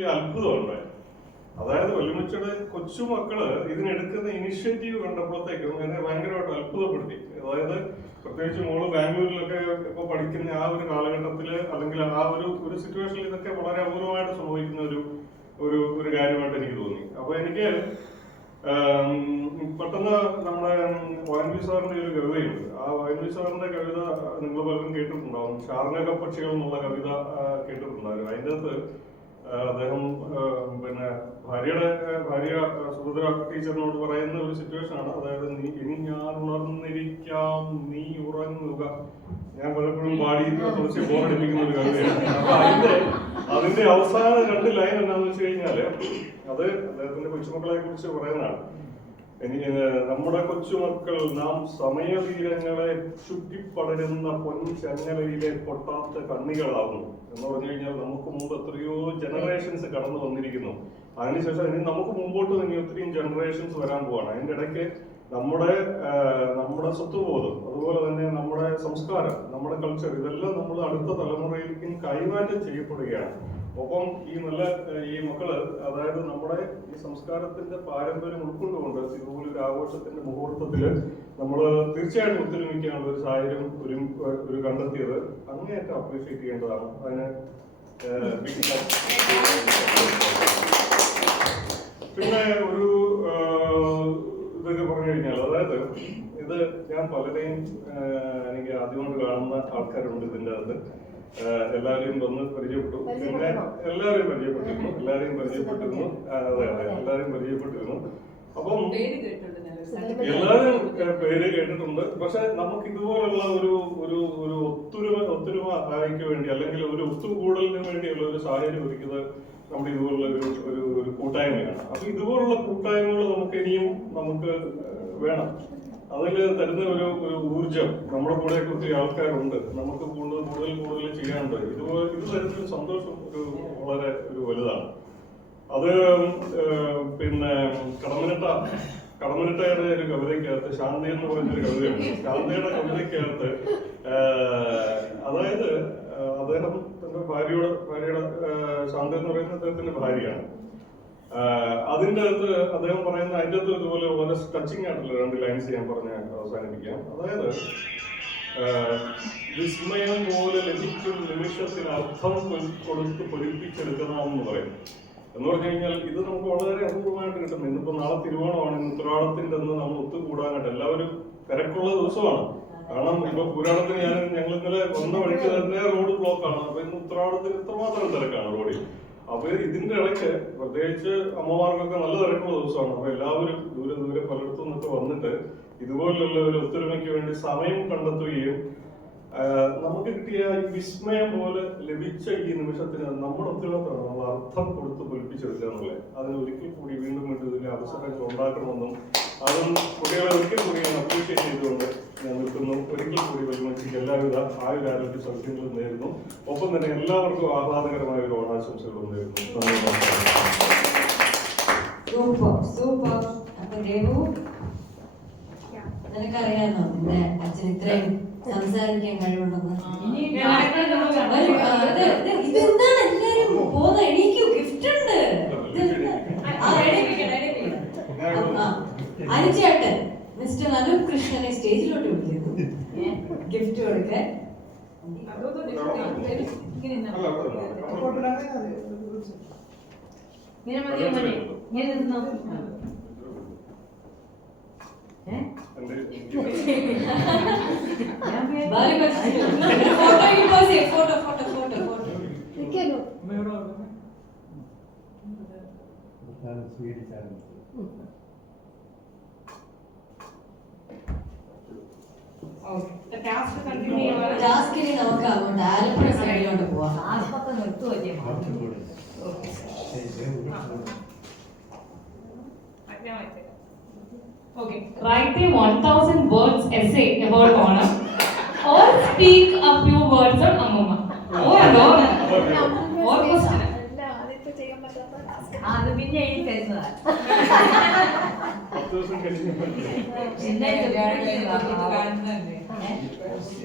വലിയ അത്ഭുതമുണ്ട്. അതായത് വല്യമ്മച്ചിയുടെ കൊച്ചുമക്കള് ഇതിനെടുക്കുന്ന ഇനിഷ്യേറ്റീവ് കണ്ടപ്പോഴത്തേക്കും എന്നെ ഭയങ്കരമായിട്ട് അത്ഭുതപ്പെടുത്തി. അതായത് പ്രത്യേകിച്ച് മോള് ബാംഗ്ലൂരിലൊക്കെ ഇപ്പൊ പഠിക്കുന്ന ആ ഒരു കാലഘട്ടത്തില് അല്ലെങ്കിൽ ആ ഒരു സിറ്റുവേഷനിൽ ഇതൊക്കെ വളരെ അപൂർവമായിട്ട് സംഭവിക്കുന്ന ഒരു കാര്യമായിട്ട് എനിക്ക് തോന്നി. അപ്പൊ എനിക്ക് പെട്ടെന്ന് നമ്മുടെ വയൻവി സാറിന്റെ ഒരു കവിതയുണ്ട്. ആ വയൻവി സാറിന്റെ കവിത നിങ്ങൾ പലരും കേട്ടിട്ടുണ്ടാവും. ശാർങ്ങക പക്ഷികൾ എന്നുള്ള കവിത കേട്ടിട്ടുണ്ടാകും. അതിൻ്റെ അകത്ത് അദ്ദേഹം പിന്നെ ഭാര്യ സുഭദ്ര ടീച്ചറിനോട് പറയുന്ന ഒരു സിറ്റുവേഷൻ ആണ്. അതായത് ഇനി ഞാൻ ഉണർന്നിരിക്കാം, നീ ഉറങ്ങുക. ഞാൻ പലപ്പോഴും പാടി കുറച്ച് ബോറടിപ്പിക്കുന്ന ഒരു കവിതയാണ്. അപ്പൊ അതിന്റെ അവസാന 2 ലൈൻ എന്താണെന്ന് വെച്ച് കഴിഞ്ഞാല് അത് അദ്ദേഹത്തിന്റെ കൊച്ചുമക്കളെ കുറിച്ച് പറയുന്നതാണ്. നമ്മുടെ കൊച്ചുമക്കൾ നാം സമയതീരങ്ങളെ ചുറ്റിപ്പടരുന്ന പൊൻചങ്ങലയിലെ പൊട്ടാത്ത കണ്ണികളാകുന്നു എന്ന് പറഞ്ഞു കഴിഞ്ഞാൽ നമുക്ക് മുമ്പ് എത്രയോ ജനറേഷൻസ് കടന്നു വന്നിരിക്കുന്നു. അതിനുശേഷം ഇനി നമുക്ക് മുമ്പോട്ട് ഇനി ഒത്തിരിയും ജനറേഷൻസ് വരാൻ പോവാണ്. അതിൻ്റെ ഇടയ്ക്ക് നമ്മുടെ സ്വത്വബോധം, അതുപോലെ തന്നെ നമ്മുടെ സംസ്കാരം, നമ്മുടെ കൾച്ചർ, ഇതെല്ലാം നമ്മൾ അടുത്ത തലമുറയിലേക്കും കൈമാറ്റം ചെയ്യപ്പെടുകയാണ്. ഒപ്പം ഈ മക്കള്, അതായത് നമ്മുടെ ഈ സംസ്കാരത്തിന്റെ പാരമ്പര്യം ഉൾക്കൊണ്ടുകൊണ്ട് ഇതുപോലൊരു ആഘോഷത്തിന്റെ മുഹൂർത്തത്തില് നമ്മൾ തീർച്ചയായിട്ടും ഒത്തൊരുമിക്കാനുള്ള ഒരു സാഹചര്യം ഒരു കണ്ടെത്തിയത് അങ്ങേയറ്റം അപ്രീഷിയേറ്റ് ചെയ്യേണ്ടതാണ്. അതിന് പിന്നെ ഇതൊക്കെ പറഞ്ഞു കഴിഞ്ഞാൽ, അതായത് ഇത് ഞാൻ പലരെയും എനിക്ക് ആദ്യമായിട്ട് കാണുന്ന ആൾക്കാരുണ്ട് ഇതിൻ്റെ അകത്ത്. എല്ലാവരെയും വന്ന് പരിചയപ്പെട്ടു. പിന്നെ എല്ലാവരെയും പരിചയപ്പെട്ടിരുന്നു. അപ്പം എല്ലാവരും പേര് കേട്ടിട്ടുണ്ട്. പക്ഷെ നമുക്ക് ഇതുപോലുള്ള ഒരു ഒത്തൊരുമ ആയിക്ക് വേണ്ടി, അല്ലെങ്കിൽ ഒരു ഒത്തുകൂടലിന് വേണ്ടിയുള്ള ഒരു സാഹചര്യം ഒരുക്കുന്നത് നമ്മുടെ ഇതുപോലുള്ള ഒരു കൂട്ടായ്മയാണ്. അപ്പൊ ഇതുപോലുള്ള കൂട്ടായ്മകൾ നമുക്ക് വേണം. അതിൽ തരുന്ന ഒരു ഊർജം, നമ്മുടെ കൂടെ ഒത്തിരി ആൾക്കാരുണ്ട്, നമുക്ക് കൂടുതൽ ചെയ്യാനുണ്ട്. ഇത് തരുന്ന സന്തോഷം വളരെ വലുതാണ്. അത് പിന്നെ കടമനിട്ടയുടെ ഒരു കവിതയ്ക്കകത്ത്, ശാന്തി എന്ന് പറയുന്നൊരു കവിതയുണ്ട്. ശാന്തിയുടെ കവിതയ്ക്കകത്ത് അതായത് അദ്ദേഹം തന്റെ ഭാര്യയുടെ ശാന്തി എന്ന് പറയുന്ന അദ്ദേഹത്തിന്റെ ഭാര്യയാണ്. അതിൻ്റെ അകത്ത് അദ്ദേഹം പറയുന്ന അതിൻ്റെ അകത്ത് ഇതുപോലെ വളരെ ടച്ചിങ് ആയിട്ടുള്ള 2 ലൈൻസ് ഞാൻ പറഞ്ഞ് അവസാനിപ്പിക്കാം. അതായത് വിസ്മയം പോലെ ലഭിക്കും നിമിഷത്തിന് അർത്ഥം കൊടുത്ത് പൊലിപ്പിച്ചെടുക്കണമെന്ന് പറയും. എന്ന് പറഞ്ഞു കഴിഞ്ഞാൽ ഇത് നമുക്ക് വളരെ അപൂർവമായിട്ട് കിട്ടും. ഇന്നിപ്പോ നാളെ തിരുവോണമാണ്. ഇന്ന് ഉത്രാടത്തിന്റെ അന്ന് നമ്മൾ ഒത്തുകൂടാനായിട്ട് എല്ലാവരും തിരക്കുള്ള ദിവസമാണ്. കാരണം ഇപ്പൊ പുരാണത്തിന് ഞങ്ങൾ ഇന്നലെ വന്ന വഴിക്ക് തന്നെ റോഡ് ബ്ലോക്കാണ്. അപ്പൊ ഇന്ന് ഉത്രാടത്തിന് ഇത്രമാത്രം തിരക്കാണ് റോഡിൽ. അപ്പൊ ഇതിന്റെ ഇടയ്ക്ക് പ്രത്യേകിച്ച് അമ്മമാർക്കൊക്കെ നല്ല തിരക്കുള്ള ദിവസമാണ്. അപ്പൊ എല്ലാവരും ദൂരെ പലയിടത്തു നിന്നൊക്കെ വന്നിട്ട് ഇതുപോലുള്ള ഒരു ഒത്തൊരുമയ്ക്ക് വേണ്ടി സമയം കണ്ടെത്തുകയും നമുക്ക് കിട്ടിയ ഈ വിസ്മയം പോലെ ലഭിച്ച ഈ നിമിഷത്തിന് നമ്മുടെ ഒത്തൊരുമക്കാണ് നമ്മൾ അർത്ഥം കൊടുത്ത് പൊലിപ്പിച്ചെടുക്കുക എന്നുള്ളത്. അതിന് ഒരിക്കൽ കൂടി വീണ്ടും ഇതിന്റെ അവസരങ്ങൾ ഉണ്ടാക്കണമെന്നും അതും കുട്ടികളെ ഒരിക്കൽ കൂടി ഞാൻ അപ്രീഷിയേറ്റ് ചെയ്തുകൊണ്ട് ഞാൻ നിൽക്കുന്നു. ഒരിക്കൽ കൂടി വല്യമ്മച്ചിക്ക് എല്ലാവിധ ആയുരാരോഗ്യ സൗഖ്യങ്ങളും നേരുന്നു. ഒപ്പം തന്നെ എല്ലാവർക്കും ആഹ്ലാദകരമായ ഒരു ഓണാശംസകളും നേരുന്നു. നിനക്കറിയാമോ നിന്റെ അച്ഛൻ ഇത്രയും സംസാരിക്കാൻ കഴിവുണ്ടെന്ന്? ഇതെന്താണ് എല്ലാരും പോകുന്ന? എണീക്കൂ, ഗിഫ്റ്റ് ഉണ്ട്. അനുചേട്ടൻ മിസ്റ്റർ അനൂപ് കൃഷ്ണനെ സ്റ്റേജിലോട്ട് വിളിക്കുന്നു ഗിഫ്റ്റ് കൊടുക്കാൻ. ടാസ്കിന് നമുക്ക് അങ്ങോട്ട് ആലപ്പുഴ സൈഡിലോട്ട് പോവാം. Okay. Write a 1000 words essay about Onam or speak a few words on Ammumma. Or question. അത് പിന്നെ എനിക്ക് തരുന്നതാണ്.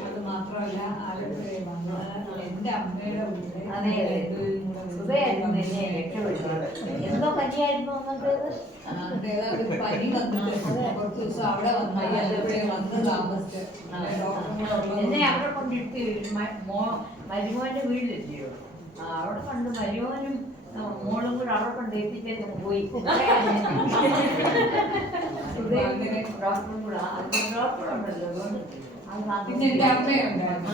അത് മാത്രമല്ല, ആലപ്പുഴ വന്നത് എന്റെ അമ്മയുടെ അതെ പനിയായിരുന്നു വന്നത്? നേതാവിന് പനി വന്നിട്ട് കുറച്ച് ദിവസം അവിടെ വന്നു ഇവിടെ വന്ന് താമസിച്ച് എന്നെ അവിടെ കൊണ്ടിട്ട് മരുമോന്റെ വീട്ടിലെത്തിയോ? അവിടെ കൊണ്ട് മരുമോനും മോളും കൂടെ അവിടെ കൊണ്ട് എത്തിച്ചേക്ക് പോയി. ഡോക്ടറും കൂടെ ഡോക്ടറുണ്ടല്ലോ അതുകൊണ്ട് പിന്നെ എന്റെ അമ്മയുണ്ടായിരുന്നു.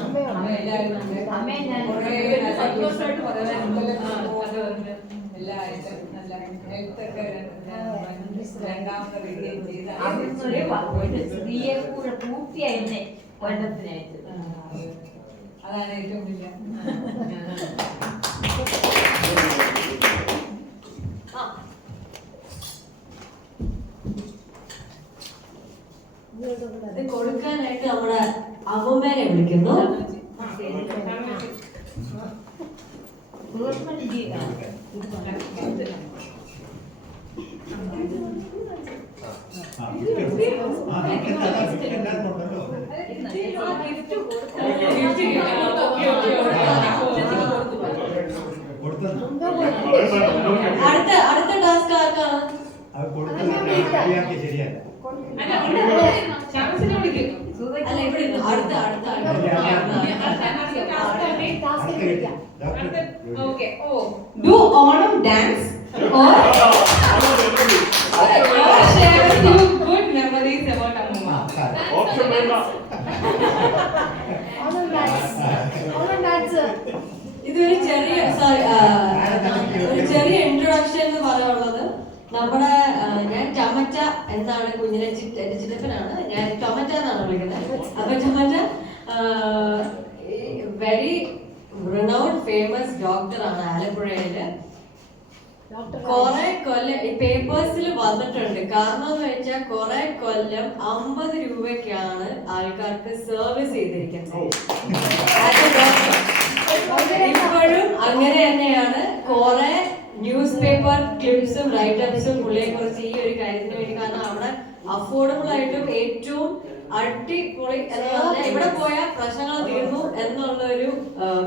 അമ്മയെ ഞാൻ സന്തോഷമായിട്ട് പറയാനുണ്ട്. എല്ലായിട്ടും നല്ല ഹെൽത്തൊക്കെ രണ്ടാമത്തെ വീഡിയോ ഒരു സ്ത്രീയെ കൂടെ കൂട്ടിയായിരുന്നേ കൊല്ലത്തിനായിട്ട്. അതാണ് ഏറ്റവും വലിയ ഇത് കൊടുക്കാനായിട്ട് നമ്മുടെ അമ്മൂമ്മേനെ വിളിക്കുന്നു. അടുത്ത ടാസ്ക് ആർക്കാണ്? അല്ല ഇവിടെ അടുത്ത Do Onam dance or share a few good memories about Amma. Option വേണ്ട. ഇതൊരു ചെറിയ ഒരു ചെറിയ ഇൻട്രൊഡക്ഷൻ എന്ന് പറയാനുള്ളത് നമ്മുടെ ഞാൻ ചമച്ച എന്നാണ് കുഞ്ഞിനെ എന്റെ ചിറ്റപ്പനാണ്, ഞാൻ ടൊമറ്റ എന്നാണ് വിളിക്കുന്നത്. അപ്പൊ ടൊമറ്റ വെരി റിനൗഡ് ഫേമസ് ഡോക്ടറാണ് ആലപ്പുഴയില്. കൊറേ കൊല്ലം ഈ പേപ്പേഴ്സിൽ വന്നിട്ടുണ്ട്. കാരണം എന്ന് വെച്ചാൽ കൊറേ കൊല്ലം 50 രൂപയ്ക്കാണ് ആൾക്കാർക്ക് സർവീസ് ചെയ്തിരിക്കുന്നത്. ഇപ്പോഴും അങ്ങനെ തന്നെയാണ്. കുറെ ന്യൂസ് പേപ്പർ ക്ലിപ്സും റൈറ്റപ്സും പുള്ളിയെ കുറിച്ച് ഈ ഒരു കാര്യത്തിന് വേണ്ടി, കാരണം അവിടെ അഫോർഡബിൾ ആയിട്ടും ഏറ്റവും അടിപൊളി എന്ന് പറഞ്ഞാൽ ഇവിടെ പോയാൽ പ്രശ്നങ്ങൾ തീർന്നു എന്നുള്ള ഒരു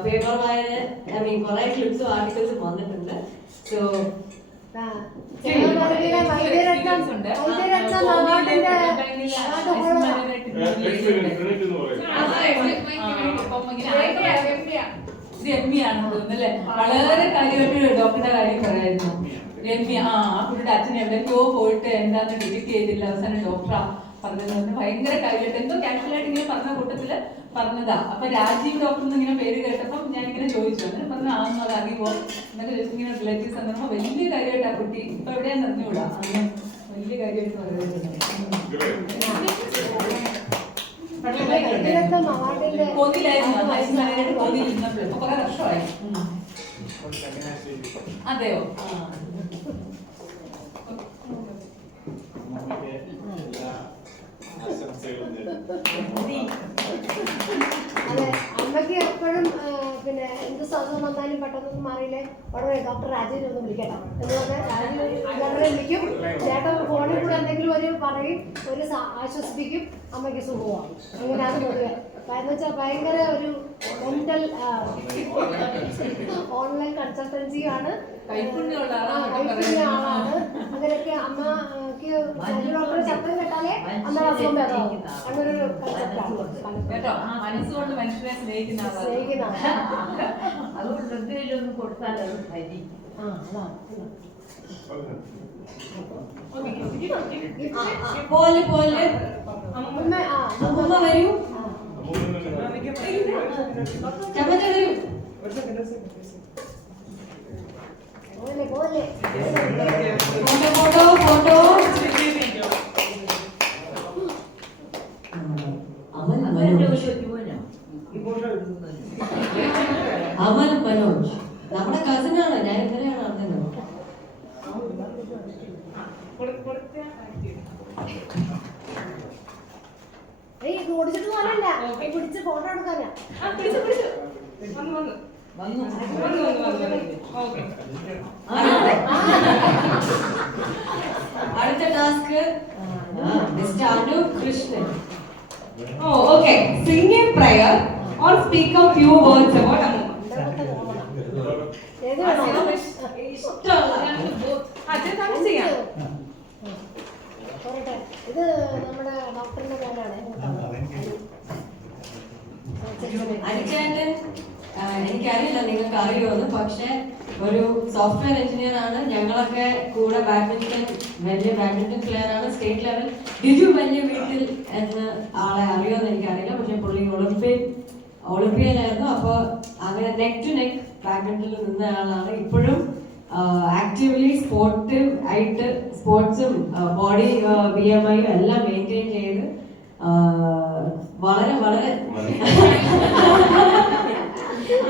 പേപ്പർ വായന, ഐ മീൻ കുറെ ക്ലിപ്സും ആർട്ടിക്കിൾസും വന്നിട്ടുണ്ട്. സോ രമ്യാണെന്ന് തോന്നുന്നല്ലേ? വളരെ കാര്യമായിട്ട് ഡോക്ടറുടെ കാര്യം പറയായിരുന്നു. രമ്യ ആ കുട്ടിയുടെ അച്ഛൻ എവിടെയൊക്കെയോ പോയിട്ട് എന്താന്ന് ഡിറ്റക്ട് ചെയ്തില്ല, അവസാനം ഡോക്ടറാ പറഞ്ഞത്. ഭയങ്കര കാര്യമായിട്ട് എന്തോ കാഷ്വലായിട്ട് ഇങ്ങനെ പറഞ്ഞ കൂട്ടത്തില് പറഞ്ഞതാ. അപ്പൊ രാജീവ് ഡോക്ടർ ഇങ്ങനെ പേര് കേട്ടപ്പം ഞാനിങ്ങനെ ചോദിച്ചു, അങ്ങനെ പറഞ്ഞ ആണെന്ന് അത് അറിയുമോ എന്നൊക്കെ ചോദിച്ചു. ഇങ്ങനെ റിലേറ്റീവ്സ് വന്നപ്പോ വലിയ കാര്യമായിട്ട് ആ കുട്ടി ഇപ്പൊ എവിടെയാന്ന് അറിഞ്ഞുകൂടാ, അങ്ങനെ വലിയ കാര്യമായിട്ട് പറയുന്നത്. കൊതിയിലായിരുന്നു ഹൈസ്കൂളിലായിട്ട് കൊതിയിരുന്നപ്പോൾ ഇപ്പൊ കുറെ വർഷമായി. അതെയോ? അതെ, അമ്മയ്ക്ക് എപ്പോഴും പിന്നെ എന്ത് സാധനം വന്നാലും പെട്ടെന്നൊന്നും മാറിയില്ലേ ഉടനെ ഡോക്ടർ രാജീവിനെ ഒന്ന് വിളിക്കട്ടെ എന്ന് പറഞ്ഞാൽ രാജീവ് ഉടനെ വിളിക്കും. ചേട്ടൻ ഫോണിൽ കൂടെ എന്തെങ്കിലും ഒരു പറയും, ഒരു ആശ്വസിപ്പിക്കും, അമ്മയ്ക്ക് സുഖമാണ്. അങ്ങനെയാണ് പൊതുവെ. കാരണം വെച്ചാൽ ഭയങ്കര ഒരു മെന്റൽ ഓൺലൈൻ കൺസൾട്ടൻസി ആണ്, കൈപ്പുണ്യ ആളാണ്. അങ്ങനെയൊക്കെ അമ്മക്ക് ഡോക്ടറെ ശബ്ദം കേട്ടാലേ അമ്മ അസുഖം ഭേദമാവും. അങ്ങനെ ഒരു കൺസെപ്റ്റാണ്. മനസ്സുകൊണ്ട് മനുഷ്യനെ സ്നേഹിക്കുന്ന അതുകൊണ്ട് എന്തെങ്കിലും കൊടുത്താൽ അത് മതി. പോലെ പോലെ അമ്മ വരൂ, ചമച്ച വരൂ. പോലെ ഫോട്ടോ ഫോട്ടോ. അമൽ മനോജ് നമ്മുടെ കസിനാണ്, ഞാൻ ഇന്നലെയാണ് അറിഞ്ഞത്. ഓടിച്ചിട്ട് പോലല്ല, പിടിച്ച് ഫോട്ടോ എടുക്കാനാ. അടുത്ത task mister Anoop Krishnan. Oh, okay. Sing a prayer or speak a few words about Amma. ഏത് വേണോ? ഇഷ്ടമുള്ള അച്ഛൻ ഇത് നമ്മുടെ ഡോക്ടറിന്റെ മോനാണ്. അനിച്ചേട്ടൻ എനിക്കറിയില്ല നിങ്ങൾക്ക് അറിയുമെന്ന്, പക്ഷെ ഒരു സോഫ്റ്റ്വെയർ എഞ്ചിനീയർ ആണ്. ഞങ്ങളൊക്കെ കൂടെ വലിയ ബാഡ്മിന്റൺ പ്ലെയർ ആണ്, സ്റ്റേറ്റ് ലെവൽ. ബിജു വലിയ വീട്ടിൽ എന്ന് ആളെ അറിയുമെന്ന് എനിക്കറിയില്ല, പക്ഷെ പുള്ളി ഒളിമ്പിയനായിരുന്നു. അപ്പോൾ അങ്ങനെ നെക്ക് ടു നെക്ക് ബാഡ്മിന്റണിൽ നിന്ന ആളാണ്. ഇപ്പോഴും ആക്റ്റീവ്ലി ആയിട്ട് സ്പോർട്സും ബോഡി BMI എല്ലാം മെയിൻറ്റെയിൻ ചെയ്ത് വളരെ വളരെ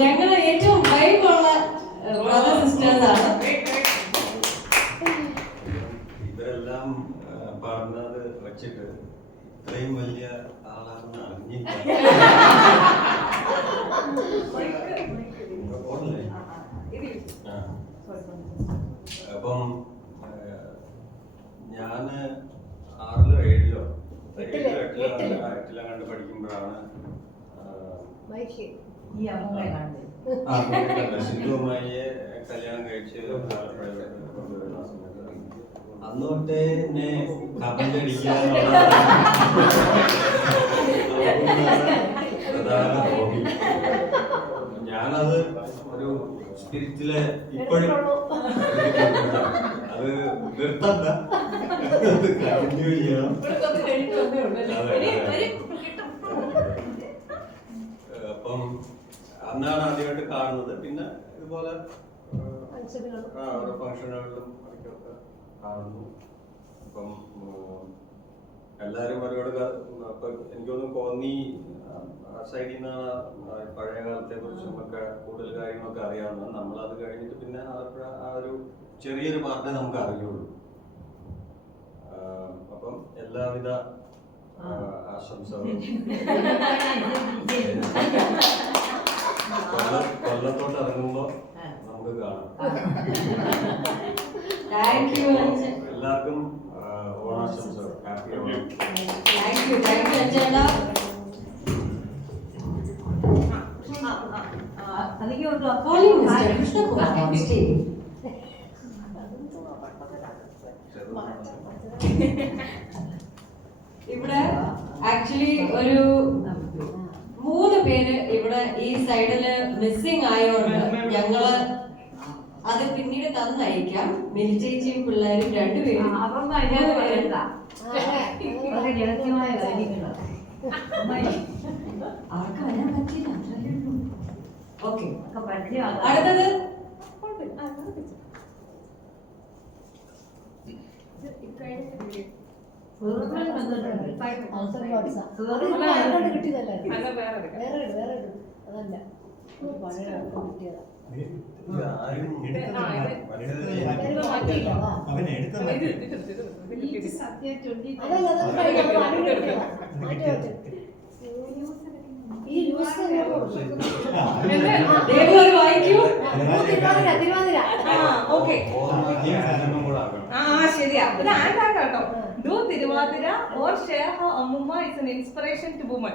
ഞങ്ങൾ ഏറ്റവും വൈബുള്ള ബ്രദർ സിസ്റ്റേഴ്സ് ആണ്. ഇവരെല്ലാം പറഞ്ഞത് വെച്ചിട്ട് ഇത്രയും വലിയ ആളാണെന്ന് അറിഞ്ഞില്ല. അപ്പം ഞാന് 6-ലോ 7-ലോ കണ്ട് പഠിക്കുമ്പോഴാണ് ഈ അമ്മൂമ്മയെ കണ്ടത്. സിന്ധുവുമായി കല്യാണം കഴിച്ച് കൊണ്ടുവരുന്ന സമയത്ത് അന്ന് തൊട്ടേ എന്നെ കമന്റടിക്കാനുള്ള പ്രധാന ഹോബി. ഞാനത് ഒരു സ്പിരിറ്റില് ഇപ്പോഴും അത് നിർത്തണ്ട, കണ്ടിന്യൂ ചെയ്യണം. അപ്പം അന്നാണ് ആദ്യമായിട്ട് കാണുന്നത്. പിന്നെ ഇതുപോലെ ഓരോ ഫംഗ്ഷനുകളിലും ഇടയ്ക്കൊക്കെ കാണുന്നു. അപ്പം എല്ലാവരും ഒരുപാട് അപ്പൊ എനിക്കൊന്നും കോന്നി സൈഡിൽ നിന്നാണ് പഴയ കാലത്തെ കുറിച്ചും ഒക്കെ കൂടുതൽ കാര്യങ്ങളൊക്കെ അറിയാവുന്നത്. നമ്മളത് കഴിഞ്ഞിട്ട് പിന്നെ ആലപ്പുഴ ആ ഒരു ചെറിയൊരു പാർട്ടേ നമുക്ക് അറിയുള്ളൂ. അപ്പം എല്ലാവിധ ആശംസകളും. കൊല്ലത്തോട്ട് ഇറങ്ങുമ്പോ നമുക്ക് കാണാം. എല്ലാവർക്കും ഓണാശംസകൾ. ഹാപ്പി ഓണം. ഇവിടെ ആക്ച്വലി ഒരു 3 പേര് ഇവിടെ ഈ സൈഡില് മിസ്സിംഗ് ആയോണ്ട് ഞങ്ങള് അത് പിന്നീട് തന്നയക്കാം. മിലിച്ചേച്ചിയും പിള്ളേരും 2 പേരും അവർക്ക് വരാൻ പറ്റില്ല. ഓക്കെ, അടുത്തത് വായിക്കൂ. ശരിയാ, കേട്ടോ. Do Tiruvadira or share how Ammumma is an inspiration to women.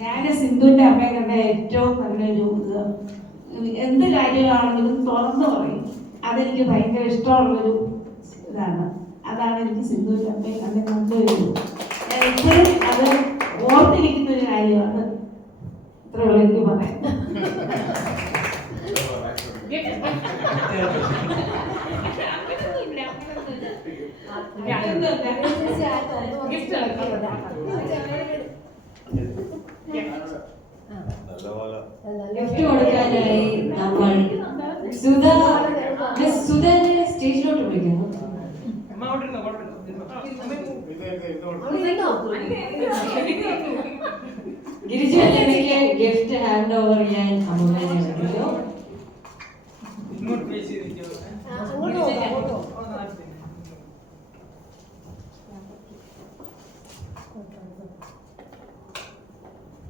ഞാൻ സിന്ധുവിന്റെ അമ്മയെ കണ്ട ഏറ്റവും നല്ലൊരു എന്ത് കാര്യങ്ങളാണെങ്കിലും തുറന്നു പറയും. അതെനിക്ക് ഭയങ്കര ഇഷ്ടമുള്ളൊരു ഇതാണ്. അതാണ് എനിക്ക് സിന്ധുവിന്റെ അമ്മയെ കണ്ട നല്ലൊരു എപ്പോഴും അത് ഓർത്തിരിക്കുന്ന ഒരു കാര്യമാണ്. ഇത്രയുള്ള എനിക്ക് പറയാം. ഗിഫ്റ്റ് കൊടുക്കാനായി നമ്മൾ സുധനെ സ്റ്റേജിലോട്ട് വിളിക്കുന്നു. ഗിരിജയ്ക്ക് ഗിഫ്റ്റ് ഹാൻഡ് ഓവർ ചെയ്യാൻ അമ്മൂമ്മയെ വിളിക്കുന്നു.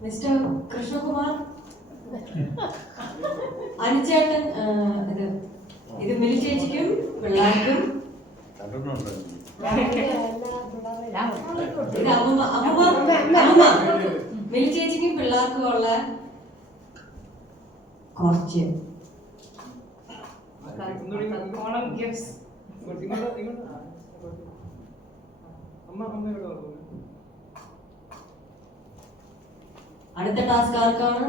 മിസ്റ്റർ കൃഷ്ണകുമാർ, അനുചേട്ടൻ ഇത് മിലിച്ചേച്ചിക്കും പിള്ളേർക്കും. ഇത് അമ്മ മിലി ചേച്ചിക്കും പിള്ളേർക്കും ഉള്ള കുറച്ച് ഓണം ഗിഫ്റ്റ്സ്. അടുത്ത ടാസ്ക് ആർക്കാണ്?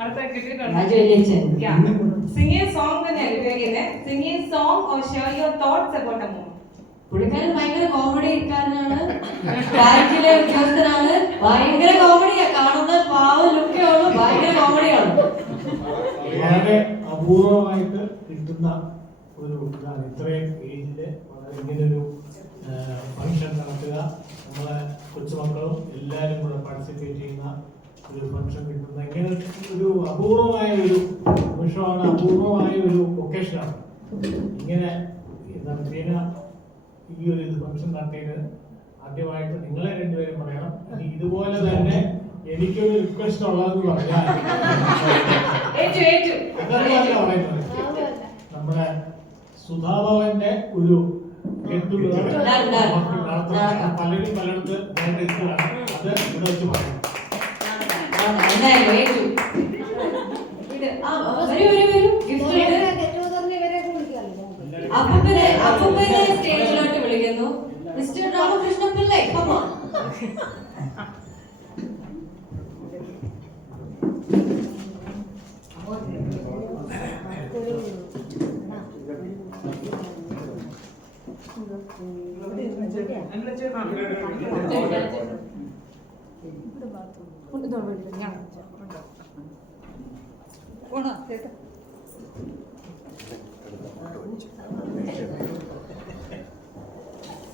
അടുത്ത കിട്ടിയിട്ടുണ്ട്. രാജു വലിയച്ഛൻ. സിംഗിങ് സോങ് തന്നെയാണ് ഉപയോഗിക്കുന്നത്. Singing song or share your thoughts about A movie. പുള്ളിക്കാരൻ ഭയങ്കര കോമഡിക്കാരനാണ്, ബാങ്കിലെ ഉദ്യോഗസ്ഥനാണ്, ഭയങ്കര കോമഡിയാ, കാണുന്ന പാവ ലുക്കേ ഉള്ളൂ, ഭയങ്കര കോമഡിയാണ്. വളരെ അപൂർവമായിട്ട് കിട്ടുന്ന ഒരു ഇതാണ് ഇത്രയും ഏജില് വളരെ ഇങ്ങനൊരു ഫംഗ്ഷൻ നടത്തുക. നമ്മളെ കൊച്ചുമക്കളും എല്ലാവരും കൂടെ പാർട്ടിസിപ്പേറ്റ് ചെയ്യുന്ന ഒരു ഫംഗ്ഷൻ കിട്ടുന്ന ഇങ്ങനെ ഒരു അപൂർവമായ ഒരു നിമിഷമാണ്, അപൂർവമായ ഒരു ഒക്കേഷനാണ്. ഇങ്ങനെ നടത്തിയ ഈ ഒരു ഫംഗ്ഷൻ നടത്തിയത് ആദ്യമായിട്ട് നിങ്ങളെ രണ്ടുപേരും പറയണം. ഇനി ഇതുപോലെ തന്നെ എനിക്കൊരു റിക്വസ്റ്റ് ഉള്ളതെന്ന് പറഞ്ഞാൽ അതല്ല പറയുന്നത്, നമ്മുടെ സുധാഭവന്റെ ഒരു പലരും പലയിടത്ത് എത്തുകയാണ്. അത് ഇവിടെ വെച്ച് പറയണം. അപ്പൂപ്പനെ സ്റ്റേജിലോട്ട് വിളിക്കുന്നു. Mister Ramakrishna Pillai, come on.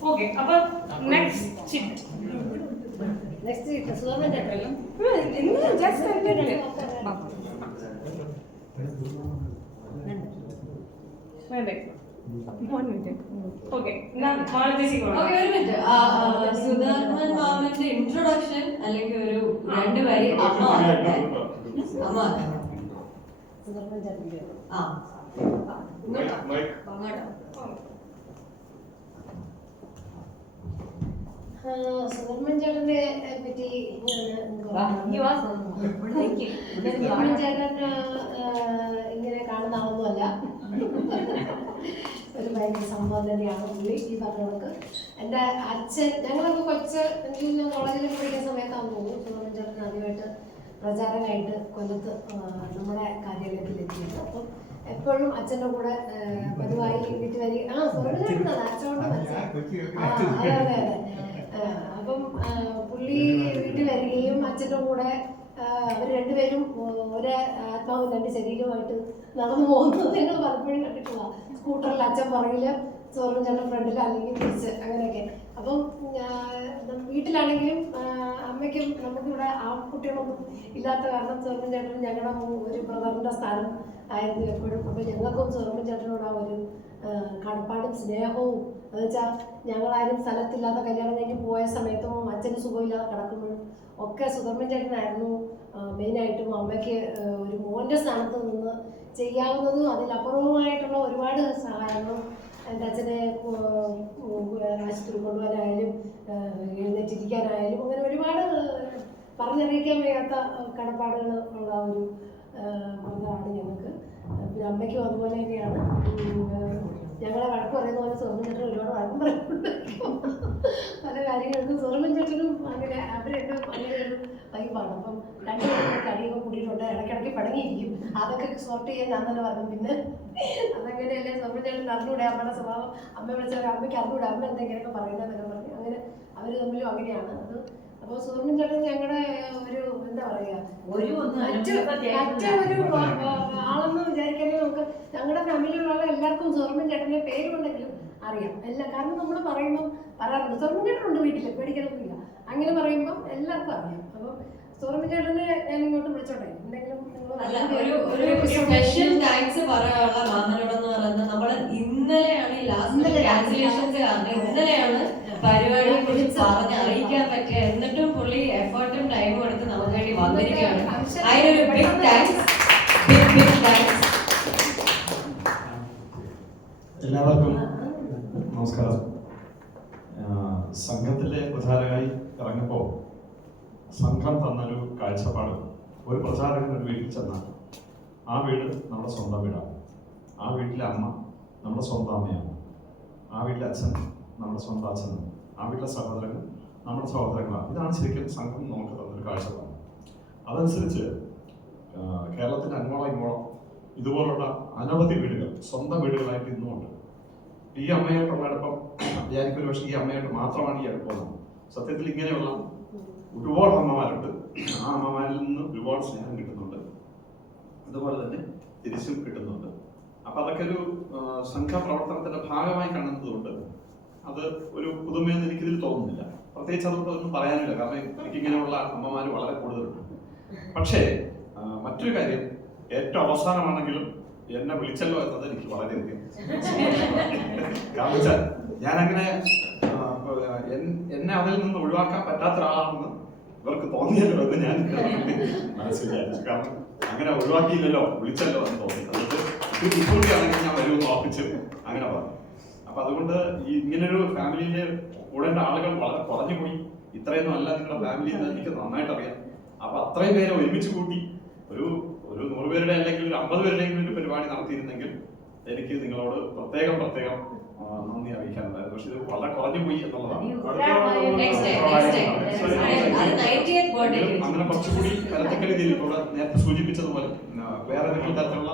Okay, അപ്പൊ നെക്സ്റ്റ് ചിറ്റ്. നെക്സ്റ്റ് സുവർണ്ണ ചേട്ടൻ വേണ്ടേ? ഓക്കെ, ചേച്ചി ഓക്കേ, ഒരു മിനിറ്റ്. സുധാകരൻ മാമന്റെ ഇൻട്രൊഡക്ഷൻ അല്ലെങ്കിൽ ഒരു രണ്ട് വരി അമ്മ പറയട്ടെ. അമ്മ സുവർണ്ണ ചേട്ടൻ്റെ ആ അങ്ങോട്ടോ. സുവർണ്ണൻ ചേട്ടനെ പറ്റി സുവർണ്ണൻ ചേട്ടൻ ഇങ്ങനെ കാണുന്ന ആളൊന്നുമല്ല. ഒരു ഭയങ്കര സംഭവം തന്നെയാണ് പുള്ളി. ഈ പറഞ്ഞവർക്ക് എൻ്റെ അച്ഛൻ, ഞങ്ങളൊക്കെ ഞാൻ കോളേജിൽ പഠിക്കുന്ന സമയത്താണെന്ന് തോന്നുന്നു സുവർണ്ണൻ ചേട്ടൻ ആദ്യമായിട്ട് പ്രചാരകമായിട്ട് കൊല്ലത്ത് നമ്മുടെ കാര്യാലയത്തിൽ എത്തിയത്. അപ്പം എപ്പോഴും അച്ഛൻ്റെ കൂടെ പതിവായി വീട്ടിൽ വരിക. സുവർണ്ണൻ ചേട്ടനാണ് അച്ഛനോട് മനസ്സിലായി. അതെ അതെ അതെ. അപ്പം പുള്ളി വീട്ടിൽ വരികയും അച്ഛൻ്റെ കൂടെ അവർ രണ്ടുപേരും ഒരേ ആത്മാവും രണ്ട് ശരീരവുമായിട്ട് നടന്നു പോകുന്നത് ഞങ്ങൾ പലപ്പോഴും കണ്ടിട്ടുള്ള. സ്കൂട്ടറിൽ അച്ഛൻ പുറകില് സുവർണ്ണൻ ചേട്ടൻ ഫ്രണ്ടിൽ, അല്ലെങ്കിൽ തിരിച്ച് അങ്ങനെയൊക്കെ. അപ്പം വീട്ടിലാണെങ്കിലും അമ്മയ്ക്കും നമുക്കിവിടെ ആ കുട്ടികളൊന്നും ഇല്ലാത്ത കാരണം സുവർണ്ണൻ ചേട്ടൻ ഞങ്ങളുടെ ഒരു ബ്രദറിൻ്റെ സ്ഥാനം ആയിരുന്നു എപ്പോഴും. അപ്പം ഞങ്ങൾക്കും സുവർണ്ണൻ ചേട്ടനോട് ആ ഒരു കടപ്പാടും സ്നേഹവും എന്ന് വെച്ചാൽ ഞങ്ങളാരും സ്ഥലത്തില്ലാത്ത കല്യാണം കഴിഞ്ഞ് പോയ സമയത്തും അച്ഛന് സുഖമില്ലാതെ കിടക്കുമ്പോഴും ഒക്കെ സുവർണ്ണൻ ചേട്ടനായിരുന്നു മെയിനായിട്ടും അമ്മയ്ക്ക് ഒരു മോൻ്റെ സ്ഥാനത്ത് നിന്ന് ചെയ്യാവുന്നതും അതിലപ്പുറവുമായിട്ടുള്ള ഒരുപാട് സഹായങ്ങളും. എൻ്റെ അച്ഛനെ ആശുപത്രി കൊണ്ടുപോകാനായാലും എഴുന്നേറ്റിരിക്കാനായാലും അങ്ങനെ ഒരുപാട് പറഞ്ഞറിയിക്കാൻ വയ്യാത്ത കടപ്പാടുകൾ ഉള്ള ഒരു ബ്രദറാണ് ഞങ്ങൾക്ക്. പിന്നെ അമ്മയ്ക്കും അതുപോലെ തന്നെയാണ്. ഞങ്ങളെ വഴക്ക് പറയുന്ന പോലെ സുവർണ്ണൻ ചേട്ടൻ ഒരുപാട് വഴക്കം പറയുന്നുണ്ട് പല കാര്യങ്ങൾക്കും. സുവർണ്ണൻ ചേട്ടനും അങ്ങനെ അവർ രണ്ടും അങ്ങനെ ഒരു വൈബാണ്. അപ്പം രണ്ടുപേരും കടിയൊക്കെ കൂടിയിട്ടുണ്ട്, ഇടയ്ക്കിടയ്ക്ക് പടങ്ങിയിരിക്കും. അതൊക്കെ സോർട്ട് ചെയ്യാൻ ഞാൻ തന്നെ പറഞ്ഞു. പിന്നെ അതങ്ങനെയല്ലേ സുവർണ്ണൻ ചേട്ടൻ അറിഞ്ഞൂടെ അമ്മയുടെ സ്വഭാവം, അമ്മ വിളിച്ചാൽ അമ്മയ്ക്ക് അറിഞ്ഞൂടെ അമ്മ എന്തെങ്കിലുമൊക്കെ പറയുന്നതെന്നൊക്കെ പറഞ്ഞു. അങ്ങനെ അവർ തമ്മിലും അങ്ങനെയാണ് അത്. അപ്പോൾ സുവർണ്ണൻ ചേട്ടൻ ഞങ്ങളുടെ ഒരു എന്താ പറയുക ഒരു ആളെന്ന് വിചാരിക്കാനേ നമുക്ക് ഞങ്ങളുടെ ഫാമിലിയിലുള്ള എല്ലാവർക്കും സുവർണ്ണൻ ചേട്ടൻ്റെ പേരുണ്ടെങ്കിലും അറിയാം എല്ലാം. കാരണം നമ്മൾ പറയുമ്പം പറയാറുണ്ട് സുവർണ്ണൻ ചേട്ടനുണ്ട് വീട്ടിൽ, പേടിക്കാനൊന്നുമില്ല. അങ്ങനെ പറയുമ്പം എല്ലാവർക്കും അറിയാം. അപ്പം സുവർണ്ണൻ ചേട്ടനെ ഞാൻ ഇങ്ങോട്ട് വിളിച്ചോട്ടെ, എന്തെങ്കിലും സ്പെഷ്യൽ താങ്ക്സ് പറയാനുള്ള മാമനോടെന്ന് പറയുന്നത് നമ്മൾ ഇന്നലെയാണ് ഈ ലാസ്റ്റ് ക്യാൻസലേഷൻസ് കാരണം ഇന്നലെയാണ് പരിപാടിയെ കുറിച്ച് പറഞ്ഞ് അറിയിക്കാൻ പറ്റിയ. എന്നിട്ടും പുള്ളി എഫേർട്ടും ടൈമും എടുത്ത് നമുക്ക് വേണ്ടി വന്നിരിക്കുകയാണ്. അതിനൊരു ബിഗ് താങ്ക്സ്, ബിഗ് താങ്ക്സ്. എല്ലാവർക്കും നമസ്കാരം. സംഘത്തിലെ പ്രചാരകമായി ഇറങ്ങപ്പോൾ സംഘം തന്നൊരു കാഴ്ചപ്പാട്, ഒരു പ്രചാരകൻ ഒരു വീട്ടിൽ ചെന്നാൽ ആ വീട് നമ്മുടെ സ്വന്തം വീടാണ്, ആ വീട്ടിലെ അമ്മ നമ്മുടെ സ്വന്തം അമ്മയാണ്, ആ വീട്ടിലെ അച്ഛൻ നമ്മുടെ സ്വന്തം അച്ഛനാണ്, ആ വീട്ടിലെ സഹോദരങ്ങൾ നമ്മുടെ സഹോദരങ്ങളാണ്. ഇതാണ് ശരിക്കും സംഘം നമുക്ക് തന്നൊരു കാഴ്ചപ്പാട്. അതനുസരിച്ച് കേരളത്തിൻ്റെ അങ്ങോളം ഇങ്ങോളം ഇതുപോലുള്ള അനവധി വീടുകൾ സ്വന്തം വീടുകളായിട്ട് ഇന്നുമുണ്ട്. ഈ അമ്മയായിട്ടുള്ള അടുപ്പം വിചാരിക്കും ഒരു പക്ഷേ ഈ അമ്മയായിട്ട് മാത്രമാണ് ഈ അടുപ്പം. സത്യത്തിൽ ഇങ്ങനെയുള്ള ഒരുപാട് അമ്മമാരുണ്ട്. ആ അമ്മമാരിൽ നിന്ന് ഒരുപാട് സ്നേഹം കിട്ടുന്നുണ്ട്, അതുപോലെ തന്നെ തിരിച്ചും കിട്ടുന്നുണ്ട്. അപ്പൊ അതൊക്കെ ഒരു സംഘപ്രവർത്തനത്തിന്റെ ഭാഗമായി കാണുന്നതുകൊണ്ട് അത് ഒരു പുതുമയെന്ന് എനിക്കിതിൽ തോന്നുന്നില്ല. പ്രത്യേകിച്ച് അതുകൊണ്ട് ഒന്നും പറയാനില്ല, കാരണം എനിക്കിങ്ങനെയുള്ള അമ്മമാർ വളരെ കൂടുതലുണ്ട്. പക്ഷേ മറ്റൊരു കാര്യം, ഏറ്റവും അവസാനമാണെങ്കിലും എന്നെ വിളിച്ചല്ലോ എന്നത് എനിക്ക് വളരെയധികം കാരണം വെച്ചാൽ ഞാനങ്ങനെ എന്നെ അതിൽ നിന്ന് ഒഴിവാക്കാൻ പറ്റാത്ത ഒരാളാണെന്ന് ഇവർക്ക് തോന്നിയല്ലോ എന്ന് ഞാൻ മനസ്സിൽ വിചാരിച്ചു. കാരണം അങ്ങനെ ഒഴിവാക്കിയില്ലല്ലോ, വിളിച്ചല്ലോ എന്ന് തോന്നി. അതുകൊണ്ട് ഇപ്പോഴാണെങ്കിൽ ഞാൻ വരുമെന്ന് ഉറപ്പിച്ച് അങ്ങനെ പറഞ്ഞു. അപ്പൊ അതുകൊണ്ട് ഈ ഇങ്ങനൊരു ഫാമിലിയിലെ കൂടേണ്ട ആളുകൾ വളരെ കുറഞ്ഞു പോയി. ഇത്രയൊന്നും അല്ല നിങ്ങളുടെ ഫാമിലി എന്ന് എനിക്ക് നന്നായിട്ട് അറിയാം. അപ്പൊ അത്രയും പേരെ ഒരുമിച്ച് കൂട്ടി ഒരു 100 പേരുടെ അല്ലെങ്കിൽ ഒരു 50 പേരുടെയെങ്കിലും ഒരു പരിപാടി നടത്തിയിരുന്നെങ്കിൽ എനിക്ക് നിങ്ങളോട് പ്രത്യേകം നന്ദി അറിയിക്കാനുണ്ടായിരുന്നു. പക്ഷെ ഇത് വളരെ കുറഞ്ഞു പോയി എന്നുള്ളതാണ്. അങ്ങനെ കുറച്ചുകൂടി കരുത്തക്ക രീതിയിൽ ഇവിടെ നേരത്തെ സൂചിപ്പിച്ചതുപോലെ വേറെ ഏതെങ്കിലും തരത്തിലുള്ള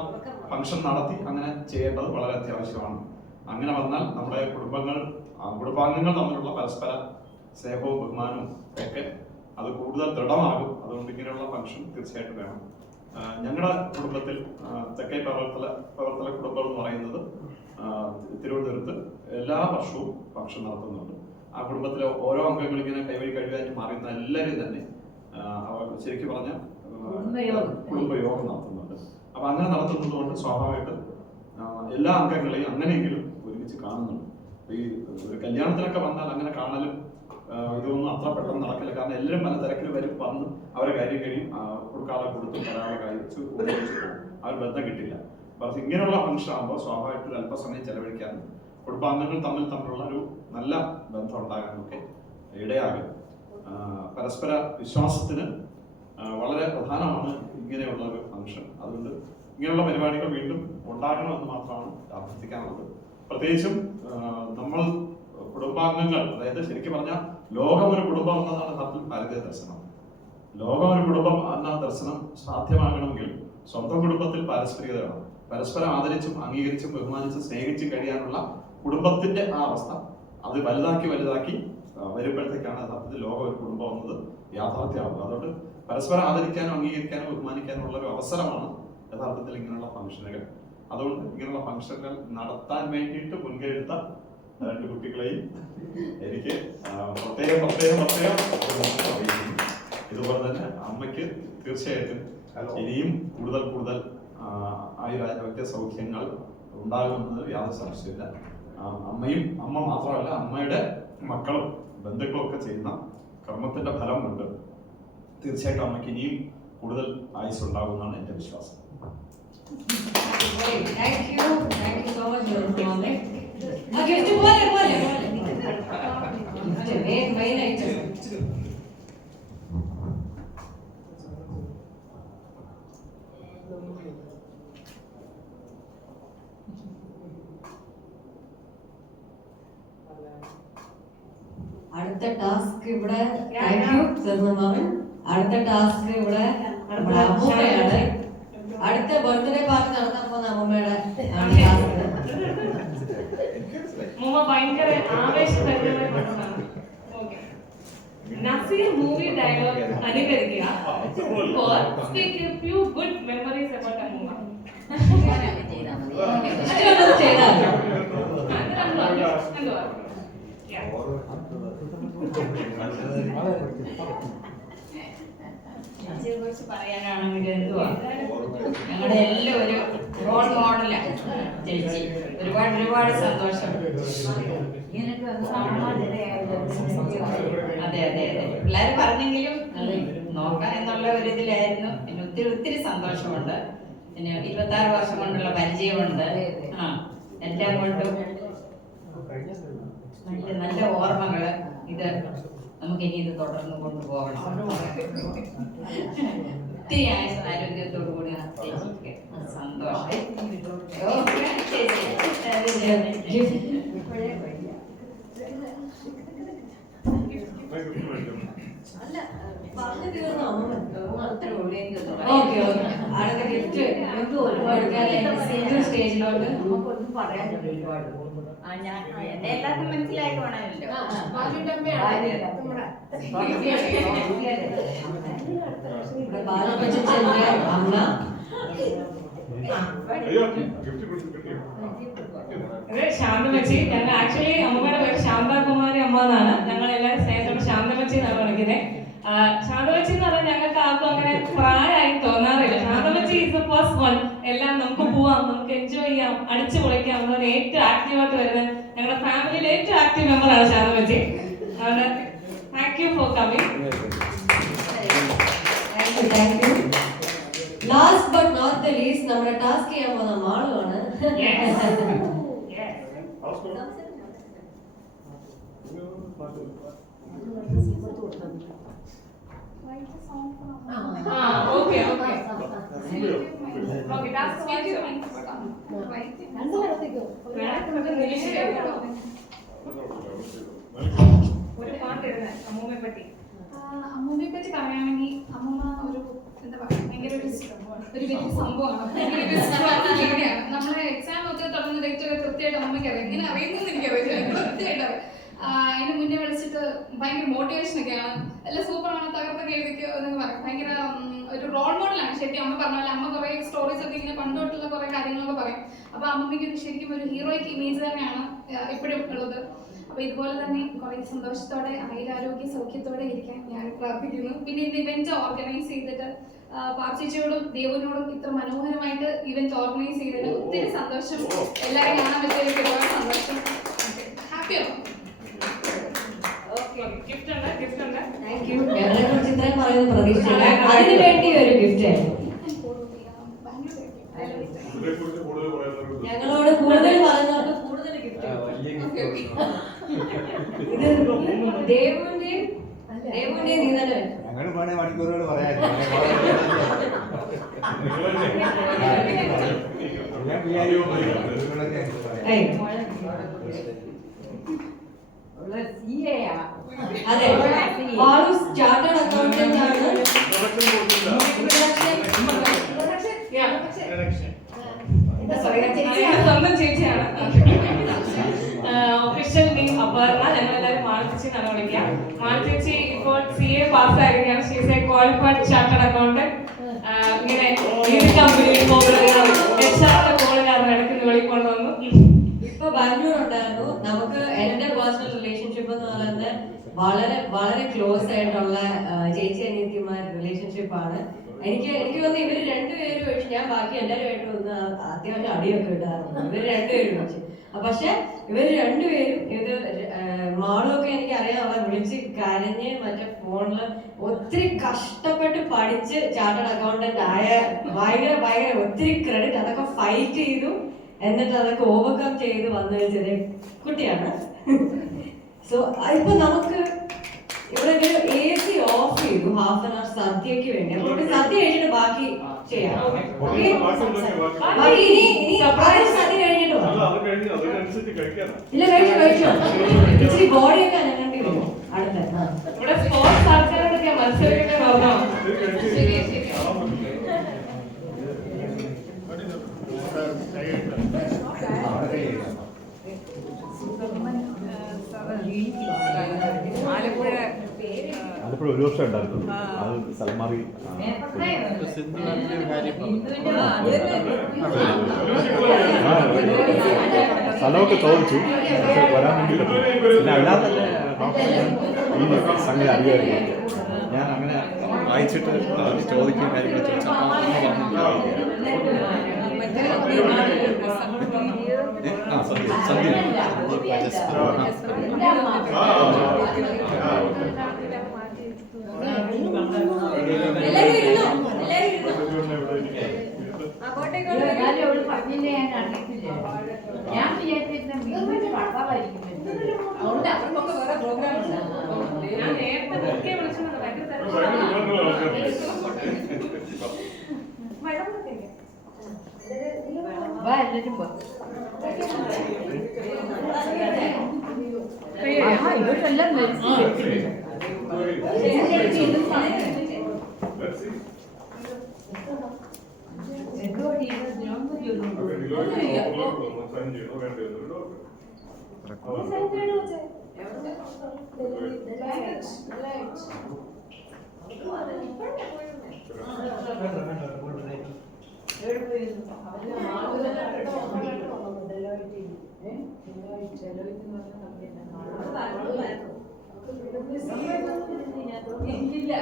ഫംഗ്ഷൻ നടത്തി അങ്ങനെ ചെയ്യേണ്ടത് വളരെ അത്യാവശ്യമാണ്. അങ്ങനെ വന്നാൽ നമ്മുടെ കുടുംബാംഗങ്ങൾ തമ്മിലുള്ള പരസ്പര സ്നേഹവും ബഹുമാനവും ഒക്കെ അത് കൂടുതൽ ദൃഢമാകും. അതുകൊണ്ട് ഇങ്ങനെയുള്ള ഫംഗ്ഷൻ തീർച്ചയായിട്ടും വേണം. ഞങ്ങളുടെ കുടുംബത്തിൽ തെക്കേ പ്രവർത്തന കുടുംബം എന്ന് പറയുന്നത് തിരുവനന്തപുരത്ത് എല്ലാ വർഷവും ഫംഗ്ഷൻ നടത്തുന്നുണ്ട്. ആ കുടുംബത്തിലെ ഓരോ അംഗങ്ങളും ഇങ്ങനെ കൈവഴി കഴിവായിട്ട് മാറുന്ന എല്ലാവരും തന്നെ ശരിക്കും പറഞ്ഞ കുടുംബയോഗം നടത്തുന്നുണ്ട്. അപ്പൊ അങ്ങനെ നടത്തുന്നത് കൊണ്ട് സ്വാഭാവികമായിട്ടും എല്ലാ അംഗങ്ങളെയും അങ്ങനെയെങ്കിലും ഒരുമിച്ച് കാണുന്നുണ്ട്. ഈ ഒരു കല്യാണത്തിനൊക്കെ വന്നാൽ അങ്ങനെ കാണലും ഇതൊന്നും അത്ര പെട്ടെന്ന് നടക്കില്ല. കാരണം എല്ലാവരും പല തിരക്കിൽ വരും, വന്ന് അവരെ കാര്യം കഴിയും, കൊടുക്കാതെ കൊടുത്ത് ഒരാളെ കഴിച്ച് ആ ഒരു ബന്ധം കിട്ടില്ല. പക്ഷെ ഇങ്ങനെയുള്ള ഫംഗ്ഷൻ ആകുമ്പോൾ സ്വാഭാവികമായിട്ടും അല്പസമയം ചെലവഴിക്കാനും കുടുംബാംഗങ്ങൾ തമ്മിലുള്ള ഒരു നല്ല ബന്ധം ഉണ്ടാകാനൊക്കെ ഇടയാകും. പരസ്പര വിശ്വാസത്തിന് വളരെ പ്രധാനമാണ് ഇങ്ങനെയുള്ള ഒരു ഫംഗ്ഷൻ. അതുകൊണ്ട് ഇങ്ങനെയുള്ള പരിപാടികൾ വീണ്ടും ഉണ്ടാകണമെന്ന് മാത്രമാണ് അഭ്യർത്ഥിക്കാനുള്ളത്. പ്രത്യേകിച്ചും നമ്മൾ കുടുംബാംഗങ്ങൾ, അതായത് ശരിക്കും പറഞ്ഞാൽ ലോകം ഒരു കുടുംബം എന്നതാണ് യഥാർത്ഥത്തിൽ ഭാരതീയ ദർശനം. ലോകം ഒരു കുടുംബം എന്ന ദർശനം സാധ്യമാകണമെങ്കിൽ സ്വന്തം കുടുംബത്തിൽ പാരസ്പരികത വേണം. പരസ്പരം ആദരിച്ചും അംഗീകരിച്ചും ബഹുമാനിച്ചും സ്നേഹിച്ചും കഴിയാനുള്ള കുടുംബത്തിന്റെ ആ അവസ്ഥ അത് വലുതാക്കി വരുമ്പോഴത്തേക്കാണ് യഥാർത്ഥത്തിൽ ലോകം ഒരു കുടുംബം എന്നത് യാഥാർത്ഥ്യമാകുന്നത്. അതുകൊണ്ട് പരസ്പരം ആദരിക്കാനും അംഗീകരിക്കാനും ബഹുമാനിക്കാനും ഉള്ള ഒരു അവസരമാണ് യഥാർത്ഥത്തിൽ ഇങ്ങനെയുള്ള ഫംഗ്ഷനുകൾ. അതുകൊണ്ട് ഇങ്ങനെയുള്ള ഫംഗ്ഷനുകൾ നടത്താൻ വേണ്ടിയിട്ട് മുൻകൈ എടുത്ത 2 കുട്ടികളെയും എനിക്ക് പ്രത്യേകം ഇതുപോലെ തന്നെ അമ്മയ്ക്ക് തീർച്ചയായിട്ടും ഇനിയും കൂടുതൽ ആയുരാരോഗ്യ സൗഖ്യങ്ങൾ ഉണ്ടാകുമെന്നത് യാതൊരു സംശയമില്ല. അമ്മ മാത്രമല്ല, അമ്മയുടെ മക്കളും ബന്ധുക്കളും ഒക്കെ ചെയ്യുന്ന കർമ്മത്തിന്റെ ഫലം കൊണ്ട് തീർച്ചയായിട്ടും അമ്മയ്ക്ക് ഇനിയും കൂടുതൽ ആയുസ് ഉണ്ടാകുമെന്നാണ് എന്റെ വിശ്വാസം. Thank you so much, Mohammed. Gift പോലെ main item. അടുത്ത ടാസ്ക് ഇവിടെ അടുത്ത ടാസ്ക് ഇവിടെ അമ്മൂമ്മയാണ്. അടുത്ത ബർത്ത്ഡേ പാർട്ടി നടത്താൻ പോകുന്ന അമ്മൂമ്മയുടെ ഭയങ്കര ആവേശഭരിതമായി കൊണ്ടുവന്നാണ്. നസീർ മൂവി ഡയലോഗ് അനുകരിക്കുക. Speak a few good memories about അമ്മൂമ്മ. കുറിച്ച് പറയാനാണെങ്കിൽ എന്തുവാ, ഞങ്ങളുടെ എല്ലാം ഒരു റോൾ മോഡലാണ് ചേച്ചി. ഒരുപാട് സന്തോഷം. അതെ പിള്ളേർ പറഞ്ഞെങ്കിലും നോക്കാം എന്നുള്ള ഒരു ഇതിലായിരുന്നു. പിന്നെ ഒത്തിരി സന്തോഷമുണ്ട്. പിന്നെ 26 വർഷം കൊണ്ടുള്ള പരിചയമുണ്ട്. എല്ലാം കൊണ്ടും നല്ല ഓർമ്മകള്. ഇത് നമുക്ക് ഇനി ഇത് തുടർന്ന് കൊണ്ടുപോകണം. ഒത്തിരി ആയുസ് ആരോഗ്യത്തോടു കൂടി ചേച്ചിക്ക് സന്തോഷം. അല്ല പറഞ്ഞു തീർന്നു അത്രേ ഉള്ളൂ. ഓക്കെ ഓക്കെ അടുത്ത ഗിഫ്റ്റ് സിംഗിൾ സ്റ്റേജിലോട്ട് നമുക്കൊന്നും പറയാനില്ല ഒരുപാട്. എന്നെ എല്ലാവർക്കും മനസ്സിലായി പോണല്ലോ. ബാലപ്പച്ചന്റെ അമ്മ ശാന്തമച്ചി. ഞങ്ങൾ ആക്ച്വലി അമ്മയുടെ പേര് ശാന്താകുമാരി അമ്മ എന്നാണ്. ഞങ്ങൾ എല്ലാവരും സ്നേഹത്തോടെ ശാന്തമച്ചി എന്നാണ് വിളിക്കുന്നത്. ശാന്തമച്ചി എന്ന് പറഞ്ഞാൽ ഞങ്ങൾക്ക് ആർക്കും അങ്ങനെ പ്രായമായി തോന്നാറില്ല. ശാന്തമച്ചി ഇസ് ദ ഫസ്റ്റ് വൺ. എല്ലാം നമുക്ക് പോവാം, നമുക്ക് എൻജോയ് ചെയ്യാം, അടിച്ചു പൊളിക്കാം എന്നൊരു ഏറ്റവും ആക്റ്റീവായിട്ട് വരുന്നത് ഞങ്ങളുടെ ഫാമിലിയിലെ ഏറ്റവും ആക്റ്റീവ് മെമ്പറാണ് ശാന്തമച്ചി. അതുകൊണ്ട് thank you for coming. Thank you. Last but not the least നമ്മുടെ ടാസ്ക് ചെയ്യാൻ പോകുന്ന മാളുമാണ്. ഓക്കെ ഓക്കെ ഓക്കെ ടാസ്ക് ഒരു പാട്ട് എഴുതാൻ അമ്മൂമ്മയെ പറ്റി. അമ്മൂമ്മയെ പറ്റി പറയുകയാണെങ്കിൽ അമ്മൂമ്മ ഒരു എന്താ പറയുക ഭയങ്കര ഒരു വലിയ സംഭവമാണ്. നമ്മളെ എക്സാം ഒക്കെ തുടങ്ങുന്ന ഡേറ്റ് ഒക്കെ കൃത്യമായിട്ട് അമ്മയ്ക്ക് അറിയാം. ഇങ്ങനെ അറിയുന്നതെന്ന് എനിക്കറിയില്ല, കൃത്യമായിട്ട് അറിയാം. അതിന് മുന്നേ വിളിച്ചിട്ട് ഭയങ്കര മോട്ടിവേഷൻ ഒക്കെയാണ്. എല്ലാം സൂപ്പറാണ്, തകർത്തൊക്കെ എഴുതിക്കോ എന്നൊക്കെ പറയും. ഭയങ്കര ഒരു റോൾ മോഡലാണ് ശരിക്കും. അമ്മ പറഞ്ഞ പോലെ അമ്മ കുറേ സ്റ്റോറീസ് ഒക്കെ ഇങ്ങനെ പണ്ടോട്ടുള്ള കുറേ കാര്യങ്ങളൊക്കെ പറയും. അപ്പോൾ അമ്മയ്ക്ക് ശരിക്കും ഒരു ഹീറോയ്ക്ക് ഇമേജ് തന്നെയാണ് എപ്പോഴും ഉള്ളത്. അപ്പോൾ ഇതുപോലെ തന്നെ കുറേ സന്തോഷത്തോടെ ആയുരാരോഗ്യ സൗഖ്യത്തോടെ ഇരിക്കാൻ ഞാൻ പ്രാർത്ഥിക്കുന്നു. പിന്നെ ഇത് ഇവന്റ് ഓർഗനൈസ് ചെയ്തിട്ട് പാർച്ചിയോടും ദേവനോടും ഇത്ര മനോഹരമായിട്ട് ഇവന്റ് ഓർഗനൈസ് ചെയ്തതിന് ഒത്തിരി സന്തോഷം. എല്ലാവരും കാണാൻ പറ്റിയതിൽ ഒരുപാട് സന്തോഷം. ഹാപ്പിയാണ്. Thank you. ഞങ്ങളെ കുറിച്ച് ഇത്രയും പറയുന്നത് പ്രതീക്ഷിച്ചില്ല. അതിന് വേണ്ടി ഒരു ഗിഫ്റ്റ് ഞങ്ങളോട് കൂടുതൽ പറയുന്നവർക്ക് കൂടുതൽ ഗിഫ്റ്റ്. ഇത് ദേവുവിന്റെയും നീ തന്നെ ഞങ്ങൾ വേണേ മണിക്കൂറുകൾ പറയാം. അതെ, ബാലു ചാർട്ടേഡ് അക്കൗണ്ടന്റ് ആണ്. സ്വന്തം ചേച്ചിയാണ്. Official name Aparna. ഞങ്ങളെല്ലാവരും മാളച്ചേച്ചി എന്നാണ് വിളിക്കാം. മാളച്ചേച്ചി ഇപ്പോൾ CA പാസ്സായിരിക്കുകയാണ്. She's a qualified chartered accountant. ഇങ്ങനെ ഏത് കമ്പനിയിൽ കോളുകാരൻ ഇടയ്ക്ക് വിളിക്കൊണ്ടുവന്നു. ഇപ്പൊ ബാംഗ്ലൂർ ഉണ്ടായിരുന്നു. നമുക്ക് എന്റെ പേഴ്സണൽ റിലേഷൻഷിപ്പ് എന്ന് പറയുന്നത് വളരെ വളരെ ക്ലോസ് ആയിട്ടുള്ള ചേച്ചി അനിയത്തിമാർ റിലേഷൻഷിപ്പ് ആണ്. എനിക്ക് തോന്നുന്നു ഇവര് രണ്ടുപേരും ഒഴിച്ച് ഞാൻ ബാക്കി എല്ലാവരുമായിട്ട് ഒന്ന് അത്യാവശ്യം അടിയൊക്കെ ഇടാറുണ്ട്. ഇവര് രണ്ടുപേരും ഒഴിച്ച്. പക്ഷെ ഇവര് രണ്ടുപേരും ഇത് മാളൊക്കെ എനിക്ക് അറിയാം. അവളെ വിളിച്ച് കരഞ്ഞ് മറ്റേ ഫോണില് ഒത്തിരി കഷ്ടപ്പെട്ട് പഠിച്ച് ചാർട്ടേഡ് അക്കൗണ്ടന്റ് ആയ ഭയങ്കര ഒത്തിരി ക്രെഡിറ്റ് അതൊക്കെ ഫൈറ്റ് ചെയ്തു. എന്നിട്ട് അതൊക്കെ ഓവർകം ചെയ്ത് വന്നൊരു ചെറിയ കുട്ടിയാണ്. സോ ഇപ്പൊ നമുക്ക് ഇവിടെ ഒരു AC ഓഫ് ചെയ്തു ഹാഫ് ആൻ അവർ സദ്യക്ക് വേണ്ടി. അപ്പോൾ സദ്യ കഴിഞ്ഞിട്ട് ബാക്കി ചെയ്യാം. ഇനി സദ്യ കഴിഞ്ഞിട്ടോ? ഇല്ല, കഴിച്ചോ. ഇച്ചിരി ബോഡിയൊക്കെ അനങ്ങേണ്ടി വരും. അടുത്ത ഇവിടെ സ്പോർട്സ് ആൾക്കാരൊക്കെ മത്സരിക്കുന്ന പ്രോഗ്രാം. ആലപ്പുഴ ഒരു വർഷം ഉണ്ടായിരുന്നു. അത് സ്ഥലം മാറി സ്ഥലമൊക്കെ ചോദിച്ചു, പക്ഷെ വരാൻ വേണ്ടി പിന്നെ അല്ലാതെ ഈ സംഗതി അറിയായിരുന്നു. ഞാൻ അങ്ങനെ വായിച്ചിട്ട് ചോദിക്കുന്ന കാര്യങ്ങൾ ചോദിച്ചപ്പോൾ സദ്യ ഞാൻ വിചാരിച്ചിരുന്ന ഞാൻ വാ എല്ലാരും പോ. ഇവർക്കെല്ലാം Let's see. എന്തോ ഞാൻ Okay, ഇതിലോട്ട് ഒന്ന് sign ചെയ്യണോ വേണ്ടയോ എന്നൊരു എനിക്കില്ല